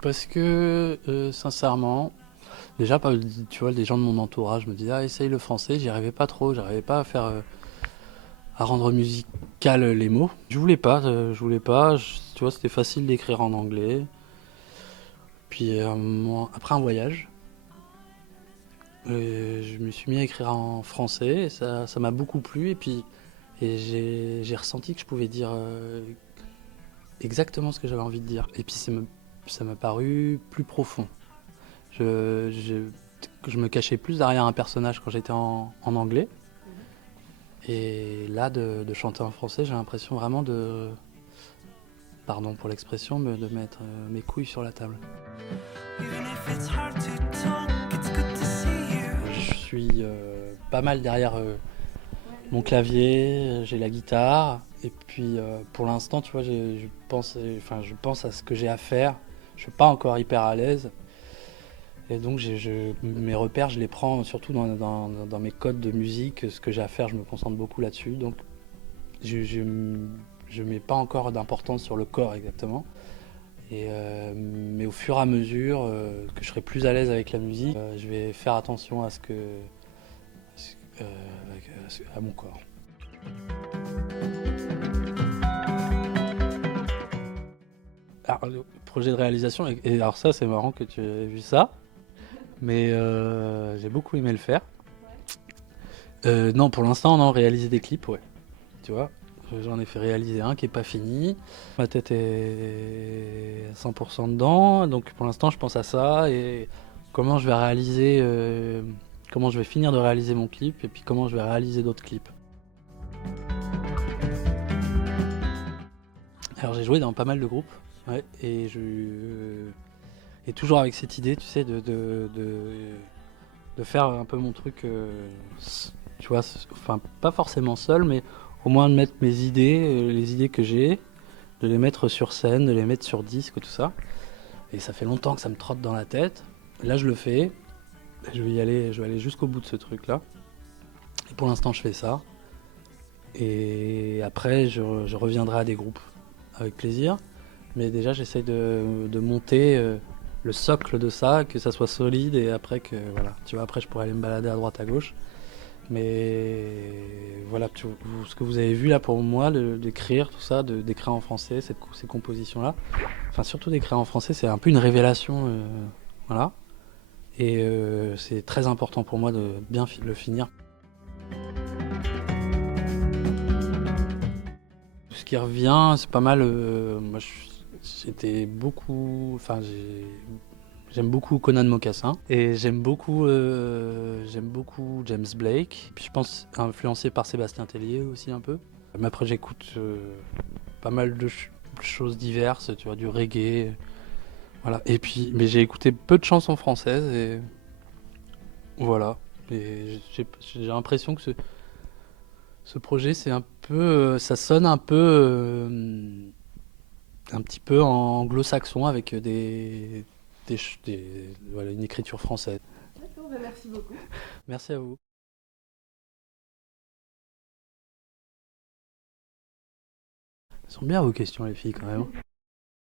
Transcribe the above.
Parce que, sincèrement, déjà, tu vois, les gens de mon entourage me disaient: «Ah, essaye le français», j'y arrivais pas trop, j'arrivais pas à faire, à rendre musical les mots. Je voulais pas, tu vois, c'était facile d'écrire en anglais. Puis, après un voyage, je me suis mis à écrire en français, et ça m'a beaucoup plu, et puis, j'ai ressenti que je pouvais dire exactement ce que j'avais envie de dire. Et puis, ça m'a paru plus profond. Je, je, je me cachais plus derrière un personnage quand j'étais en anglais. Et là, de chanter en français, j'ai l'impression vraiment pardon pour l'expression, de mettre mes couilles sur la table. Je suis pas mal derrière mon clavier, j'ai la guitare, et puis pour l'instant, tu vois, je pense à ce que j'ai à faire. Je suis pas encore hyper à l'aise. Et donc mes repères, je les prends surtout dans mes codes de musique. Ce que j'ai à faire, je me concentre beaucoup là-dessus. Donc je mets pas encore d'importance sur le corps exactement. Mais au fur et à mesure que je serai plus à l'aise avec la musique, je vais faire attention à mon corps. Alors, le projet de réalisation, et alors ça c'est marrant que tu aies vu ça, mais j'ai beaucoup aimé le faire. Non, pour l'instant, non, réaliser des clips, ouais. Tu vois, j'en ai fait réaliser un qui est pas fini. Ma tête est à 100% dedans, donc pour l'instant, je pense à ça et comment je vais comment je vais finir de réaliser mon clip et puis comment je vais réaliser d'autres clips. Alors j'ai joué dans pas mal de groupes, ouais, et toujours avec cette idée, tu sais, de faire un peu mon truc, tu vois, enfin pas forcément seul, mais au moins de mettre mes idées, les idées que j'ai, de les mettre sur scène, de les mettre sur disque, tout ça. Et ça fait longtemps que ça me trotte dans la tête. Là, je le fais. Je vais aller jusqu'au bout de ce truc-là. Et pour l'instant, je fais ça. Et après, je reviendrai à des groupes avec plaisir. Mais déjà, j'essaie de monter le socle de ça, que ça soit solide. Et après, voilà. Tu vois, après, je pourrais aller me balader à droite, à gauche. Mais voilà, ce que vous avez vu là pour moi, d'écrire tout ça, d'écrire en français, ces compositions-là, enfin surtout d'écrire en français, c'est un peu une révélation, voilà. Et c'est très important pour moi de bien le finir. Ce qui revient, c'est pas mal. Moi, j'étais beaucoup, enfin, j'aime beaucoup Conan Mocassin et j'aime beaucoup James Blake. Puis je pense influencé par Sébastien Tellier aussi un peu. Mais après, j'écoute pas mal de choses diverses, tu vois, du reggae, voilà. Et puis, mais j'ai écouté peu de chansons françaises et voilà. Et j'ai l'impression que ce projet, c'est un peu, ça sonne un petit peu anglo-saxon avec voilà, une écriture française. D'accord, bah merci beaucoup. Merci à vous. Elles sont bien vos questions, les filles, quand même.